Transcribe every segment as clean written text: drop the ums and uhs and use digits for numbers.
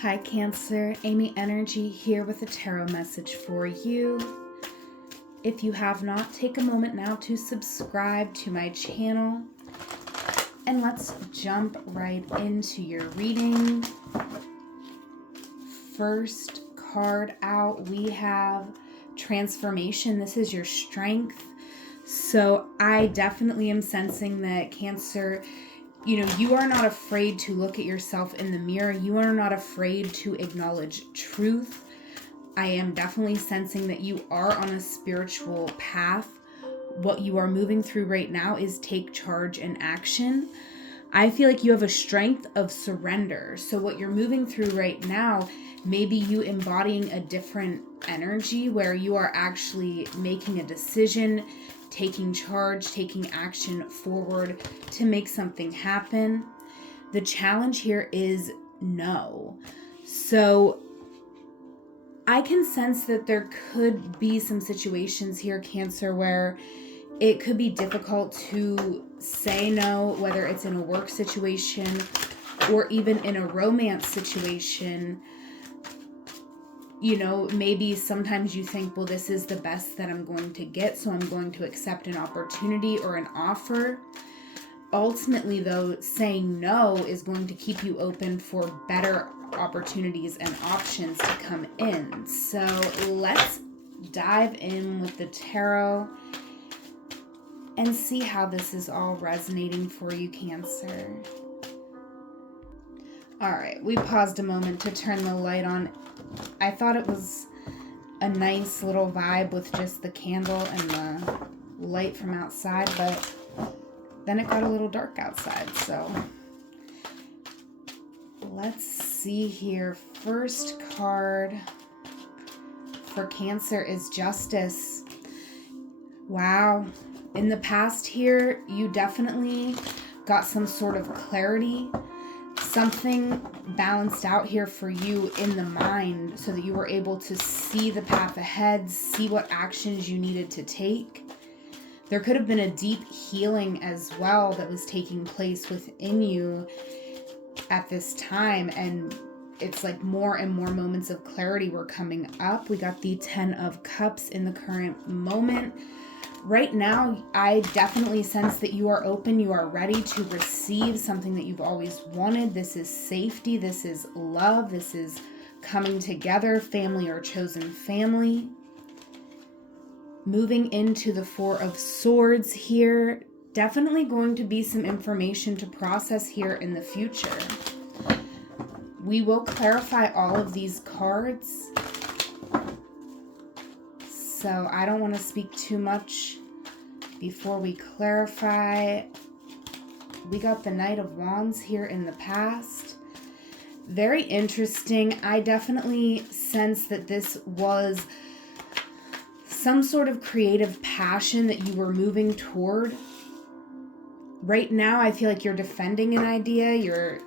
Hi Cancer, Amy Energy here with a tarot message for you. If you have not, take a moment now to subscribe to my channel. And let's jump right into your reading. First card out, we have Transformation. This is your strength. So I definitely am sensing that Cancer, you are not afraid to look at yourself in the mirror. You are not afraid to acknowledge truth. I am definitely sensing that you are on a spiritual path. What you are moving through right now is take charge and action. I feel like you have a strength of surrender. So what you're moving through right now, maybe you embodying a different energy where you are actually making a decision, taking charge, taking action forward to make something happen. The challenge here is no. So I can sense that there could be some situations here, Cancer, where it could be difficult to say no, whether it's in a work situation or even in a romance situation. Maybe sometimes you think, well, this is the best that I'm going to get, so I'm going to accept an opportunity or an offer. Ultimately, though, saying no is going to keep you open for better opportunities and options to come in. So let's dive in with the tarot and see how this is all resonating for you, Cancer. All right, we paused a moment to turn the light on. I thought it was a nice little vibe with just the candle and the light from outside, but then it got a little dark outside. So let's see here. First card for Cancer is Justice. Wow. In the past here, you definitely got some sort of clarity. Something balanced out here for you in the mind so that you were able to see the path ahead, see what actions you needed to take. There could have been a deep healing as well that was taking place within you at this time, and it's like more and more moments of clarity were coming up. We got the 10 of Cups in the current moment. Right now, I definitely sense that you are open, you are ready to receive something that you've always wanted. This is safety, this is love, this is coming together, family or chosen family. Moving into the 4 of Swords here, definitely going to be some information to process here in the future. We will clarify all of these cards, so I don't want to speak too much before we clarify. We got the Knight of Wands here in the past. Very interesting. I definitely sense that this was some sort of creative passion that you were moving toward. Right now, I feel like you're defending an idea. You're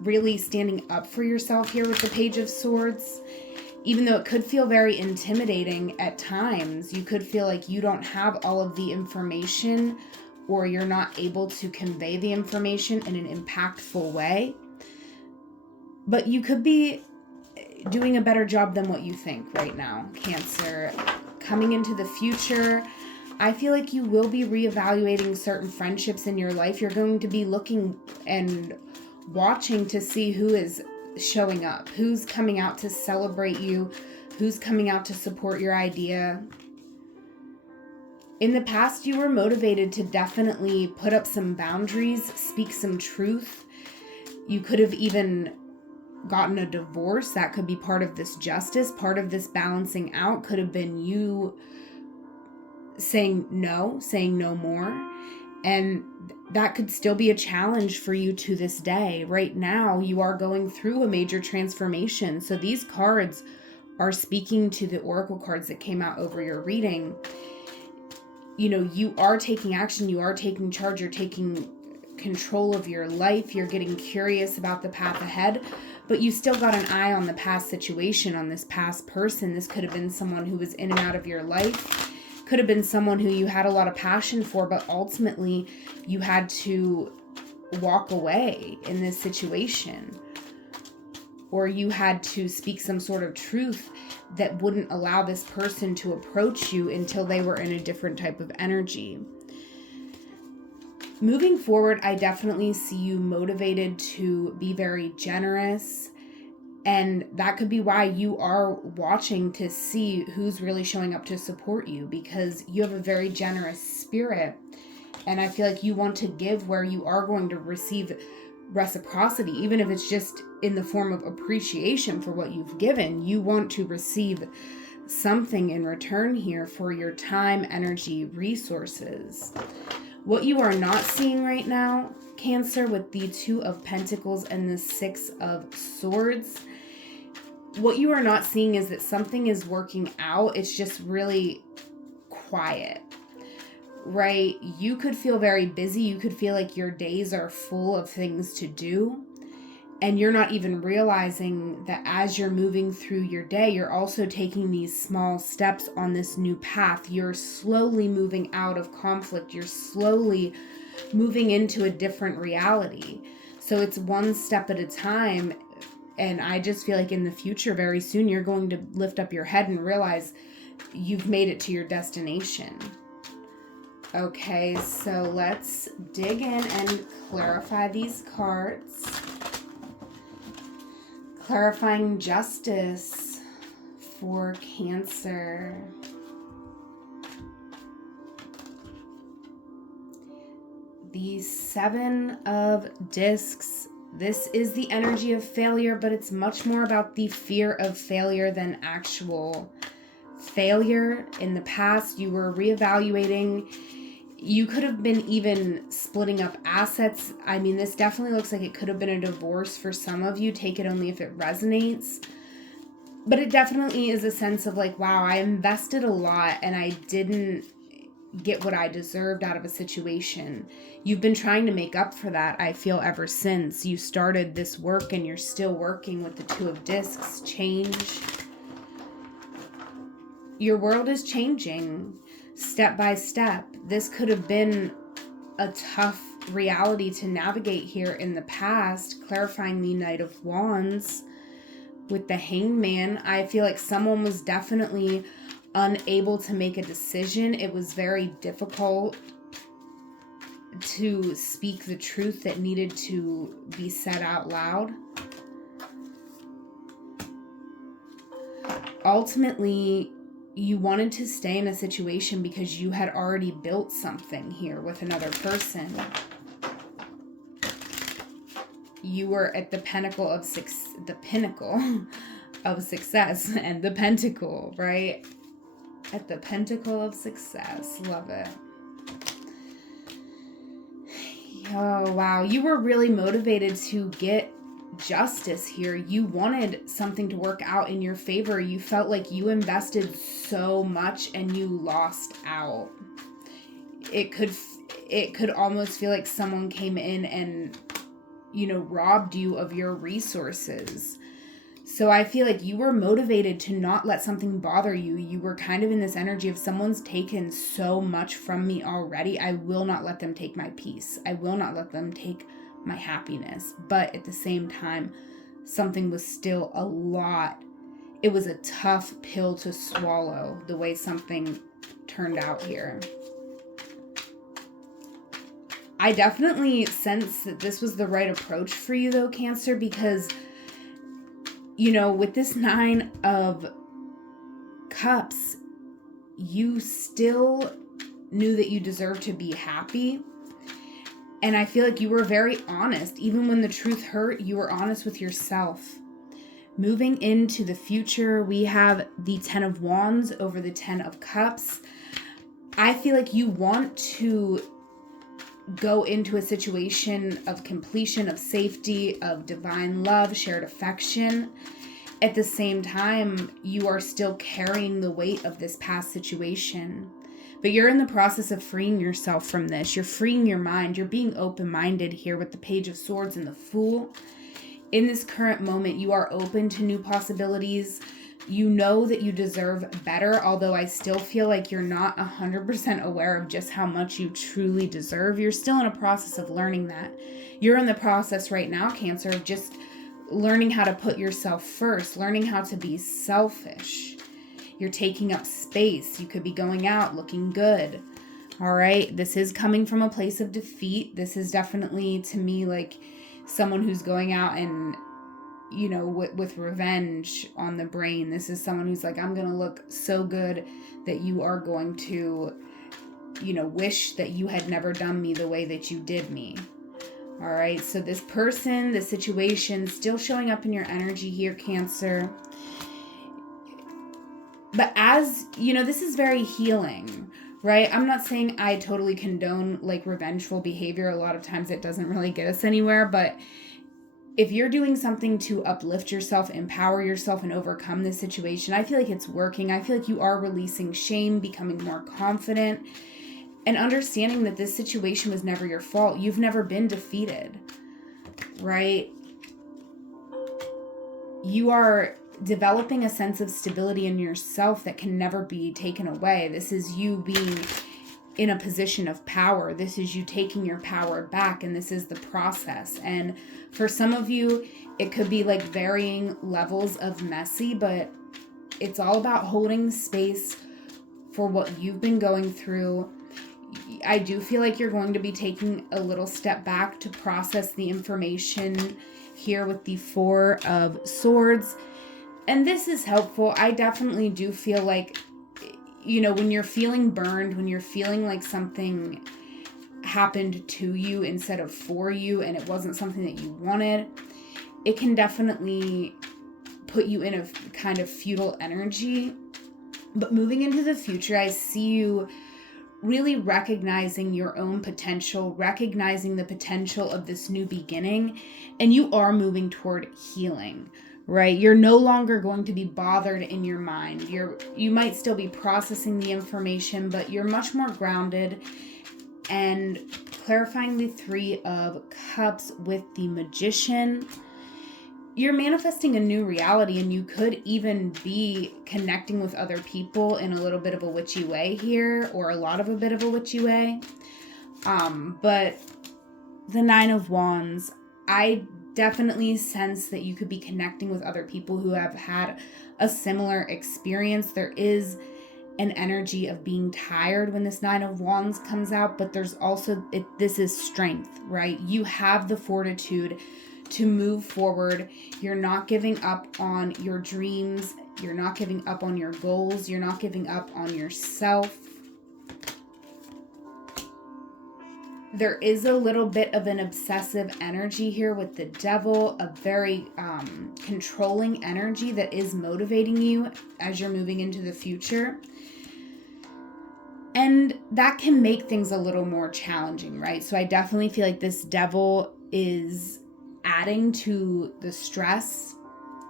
really standing up for yourself here with the Page of Swords. Even though it could feel very intimidating at times, you could feel like you don't have all of the information or you're not able to convey the information in an impactful way. But you could be doing a better job than what you think right now, Cancer. Coming into the future, I feel like you will be reevaluating certain friendships in your life. You're going to be looking and watching to see who is showing up, who's coming out to celebrate you, who's coming out to support your idea. In the past, you were motivated to definitely put up some boundaries, speak some truth. You could have even gotten a divorce. That could be part of this justice. Part of this balancing out could have been you saying no more. And that could still be a challenge for you to this day. Right now, you are going through a major transformation. So these cards are speaking to the oracle cards that came out over your reading. You are taking action. You are taking charge. You're taking control of your life. You're getting curious about the path ahead. But you still got an eye on the past situation, on this past person. This could have been someone who was in and out of your life. Could have been someone who you had a lot of passion for, but ultimately you had to walk away in this situation. or you had to speak some sort of truth that wouldn't allow this person to approach you until they were in a different type of energy. Moving forward, I definitely see you motivated to be very generous, and that could be why you are watching to see who's really showing up to support you, because you have a very generous spirit, and I feel like you want to give where you are going to receive reciprocity, even if it's just in the form of appreciation for what you've given. You want to receive something in return here for your time, energy, resources. What you are not seeing right now, Cancer, with the Two of Pentacles and the Six of Swords, what you are not seeing is that something is working out. It's just really quiet, right? You could feel very busy. You could feel like your days are full of things to do. And you're not even realizing that as you're moving through your day, you're also taking these small steps on this new path. You're slowly moving out of conflict. You're slowly moving into a different reality. So it's one step at a time. And I just feel like in the future, very soon, you're going to lift up your head and realize you've made it to your destination. Okay, so let's dig in and clarify these cards. Clarifying justice for Cancer. The Seven of Discs. This is the energy of failure, but it's much more about the fear of failure than actual failure. In the past, you were reevaluating. You could have been even splitting up assets. I mean, this definitely looks like it could have been a divorce for some of you. Take it only if it resonates. But it definitely is a sense of like, wow, I invested a lot and I didn't get what I deserved out of a situation. You've been trying to make up for that, I feel, ever since you started this work, and you're still working with the Two of Discs. Change. Your world is changing step by step. This could have been a tough reality to navigate here in the past. Clarifying the Knight of Wands with the Hangman. I feel like someone was definitely unable to make a decision. It was very difficult to speak the truth that needed to be said out loud. Ultimately, you wanted to stay in a situation because you had already built something here with another person. You were at the pinnacle of success and the pentacle, right? At the pentacle of success. Love it. Oh, wow. You were really motivated to get justice here. You wanted something to work out in your favor. You felt like you invested so much and you lost out. It could almost feel like someone came in and, robbed you of your resources. So I feel like you were motivated to not let something bother you. You were kind of in this energy of, someone's taken so much from me already. I will not let them take my peace. I will not let them take my happiness. But at the same time, something was still a lot. It was a tough pill to swallow, the way something turned out here. I definitely sense that this was the right approach for you, though, Cancer, because with this Nine of Cups, you still knew that you deserved to be happy. And I feel like you were very honest. Even when the truth hurt, you were honest with yourself. Moving into the future, we have the Ten of Wands over the Ten of Cups. I feel like you want to go into a situation of completion, of safety, of divine love, shared affection. At the same time, you are still carrying the weight of this past situation. But you're in the process of freeing yourself from this. You're freeing your mind. You're being open-minded here with the Page of Swords and the Fool. In this current moment, you are open to new possibilities. You know that you deserve better, although I still feel like you're not 100% aware of just how much you truly deserve. You're still in a process of learning that. You're in the process right now, Cancer, of just learning how to put yourself first, learning how to be selfish. You're taking up space. You could be going out looking good. All right. This is coming from a place of defeat. This is definitely, to me, like someone who's going out and, you know, with revenge on the brain. This is someone who's like, I'm going to look so good that you are going to, you know, wish that you had never done me the way that you did me. All right. So this person, this situation still showing up in your energy here, Cancer. But as, you know, this is very healing, right? I'm not saying I totally condone like revengeful behavior. A lot of times it doesn't really get us anywhere. But if you're doing something to uplift yourself, empower yourself, and overcome this situation, I feel like it's working. I feel like you are releasing shame, becoming more confident, and understanding that this situation was never your fault. You've never been defeated, right? You are developing a sense of stability in yourself that can never be taken away. This is you being in a position of power. This is you taking your power back, and this is the process. And for some of you, it could be like varying levels of messy, but it's all about holding space for what you've been going through. I do feel like you're going to be taking a little step back to process the information here with the Four of Swords. And this is helpful. I definitely do feel like, you know, when you're feeling burned, when you're feeling like something happened to you instead of for you, and it wasn't something that you wanted, it can definitely put you in a kind of futile energy. But moving into the future, I see you really recognizing your own potential, recognizing the potential of this new beginning, and you are moving toward healing. Right? You're no longer going to be bothered in your mind. You might still be processing the information, but you're much more grounded. And clarifying the Three of Cups with the Magician, you're manifesting a new reality, and you could even be connecting with other people in a little bit of a witchy way here, or a lot of a bit of a witchy way. But the Nine of Wands, I definitely sense that you could be connecting with other people who have had a similar experience. There is an energy of being tired when this Nine of Wands comes out, but there's also, this is strength, right? You have the fortitude to move forward. You're not giving up on your dreams. You're not giving up on your goals. You're not giving up on yourself. There is a little bit of an obsessive energy here with the Devil, a very controlling energy that is motivating you as you're moving into the future. And that can make things a little more challenging, right? So I definitely feel like this Devil is adding to the stress,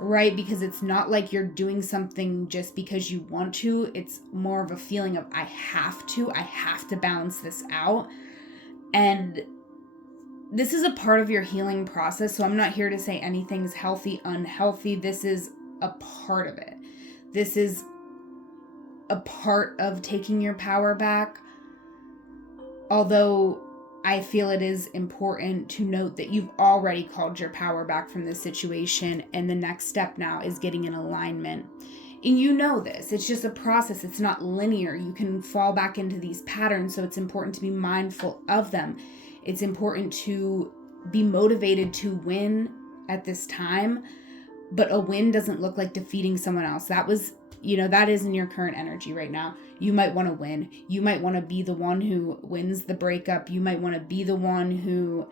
right? Because it's not like you're doing something just because you want to. It's more of a feeling of I have to balance this out. And this is a part of your healing process. So I'm not here to say anything's healthy, unhealthy. This is a part of it. This is a part of taking your power back. Although I feel it is important to note that you've already called your power back from this situation. And the next step now is getting in alignment. And you know this. It's just a process. It's not linear. You can fall back into these patterns. So it's important to be mindful of them. It's important to be motivated to win at this time. But a win doesn't look like defeating someone else. That was, you know, that is in your current energy right now. You might want to win. You might want to be the one who wins the breakup. You might want to be the one who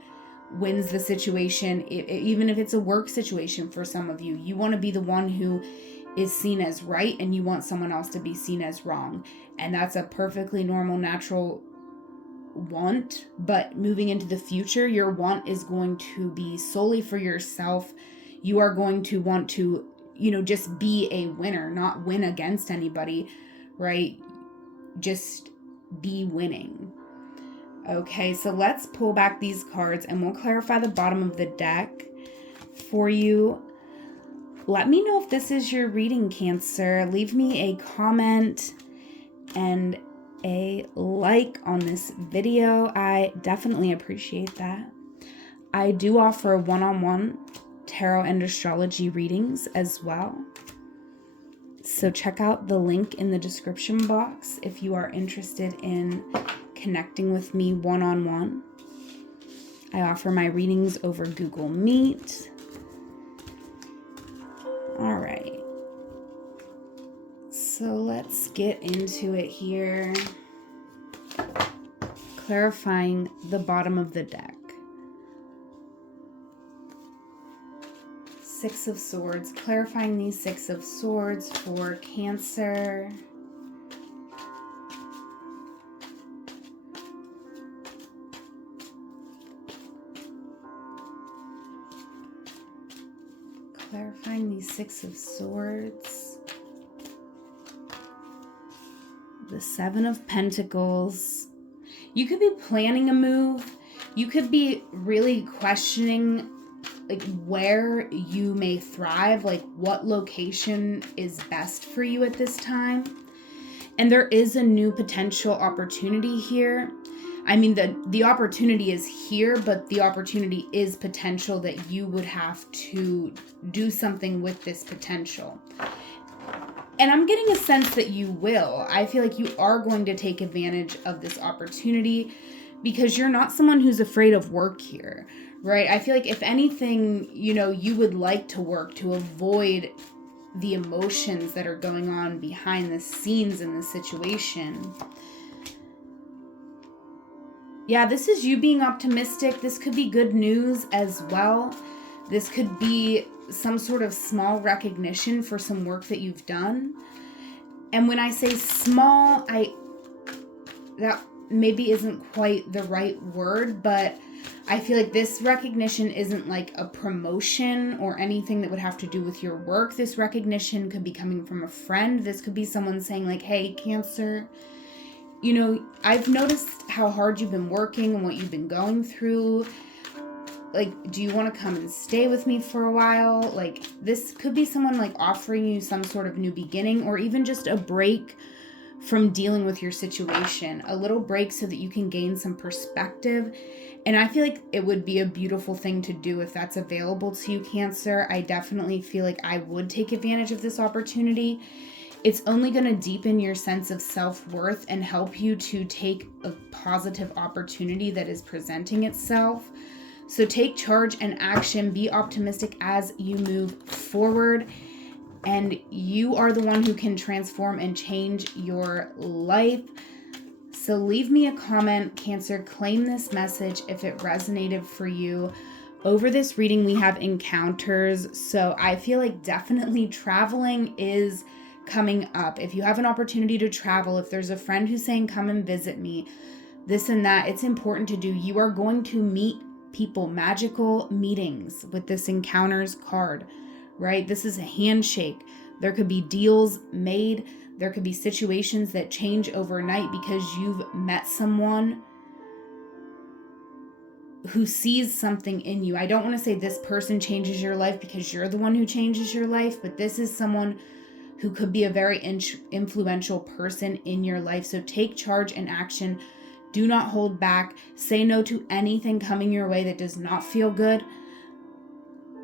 wins the situation. Even if it's a work situation for some of you, you want to be the one who is seen as right, and you want someone else to be seen as wrong. And that's a perfectly normal, natural want. But moving into the future, your want is going to be solely for yourself. You are going to want to, you know, just be a winner, not win against anybody, right? Just be winning. Okay, so let's pull back these cards and we'll clarify the bottom of the deck for you. Let me know if this is your reading, Cancer. Leave me a comment and a like on this video. I definitely appreciate that. I do offer one-on-one tarot and astrology readings as well. So check out the link in the description box if you are interested in connecting with me one-on-one. I offer my readings over Google Meet. All right. So let's get into it here. Clarifying the bottom of the deck. Six of Swords. Clarifying these Six of Swords for Cancer. Clarifying these Six of Swords. The Seven of Pentacles. You could be planning a move. You could be really questioning like where you may thrive, like what location is best for you at this time. And there is a new potential opportunity here. I mean, the opportunity is here, but the opportunity is potential that you would have to do something with this potential. And I'm getting a sense that you will. I feel like you are going to take advantage of this opportunity because you're not someone who's afraid of work here, right? I feel like if anything, you know, you would like to work to avoid the emotions that are going on behind the scenes in this situation. Yeah, this is you being optimistic. This could be good news as well. This could be some sort of small recognition for some work that you've done. And when I say small, that maybe isn't quite the right word, but I feel like this recognition isn't like a promotion or anything that would have to do with your work. This recognition could be coming from a friend. This could be someone saying like, hey, Cancer, you know, I've noticed how hard you've been working and what you've been going through. Like, do you want to come and stay with me for a while? Like, this could be someone like offering you some sort of new beginning or even just a break from dealing with your situation. A little break so that you can gain some perspective. And I feel like it would be a beautiful thing to do if that's available to you, Cancer. I definitely feel like I would take advantage of this opportunity. It's only going to deepen your sense of self-worth and help you to take a positive opportunity that is presenting itself. So take charge and action. Be optimistic as you move forward. And you are the one who can transform and change your life. So leave me a comment, Cancer. Claim this message if it resonated for you. Over this reading, we have encounters. So I feel like definitely traveling is coming up. If you have an opportunity to travel, if there's a friend who's saying, come and visit me, this and that, it's important to do. You are going to meet people, magical meetings with this encounters card, right? This is a handshake. There could be deals made. There could be situations that change overnight because you've met someone who sees something in you. I don't want to say this person changes your life because you're the one who changes your life, but this is someone who could be a very influential person in your life. So take charge and action. Do not hold back. Say no to anything coming your way that does not feel good.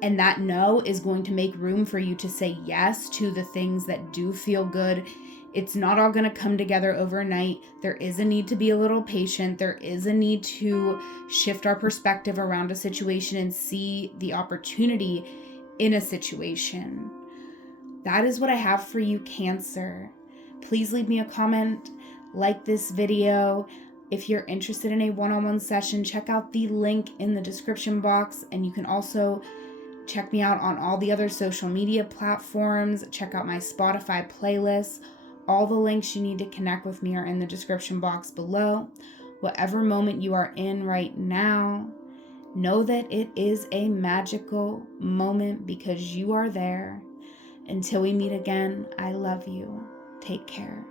And that no is going to make room for you to say yes to the things that do feel good. It's not all going to come together overnight. There is a need to be a little patient. There is a need to shift our perspective around a situation and see the opportunity in a situation. That is what I have for you, Cancer. Please leave me a comment, like this video. If you're interested in a one-on-one session, check out the link in the description box. And you can also check me out on all the other social media platforms. Check out my Spotify playlist. All the links you need to connect with me are in the description box below. Whatever moment you are in right now, know that it is a magical moment because you are there. Until we meet again, I love you. Take care.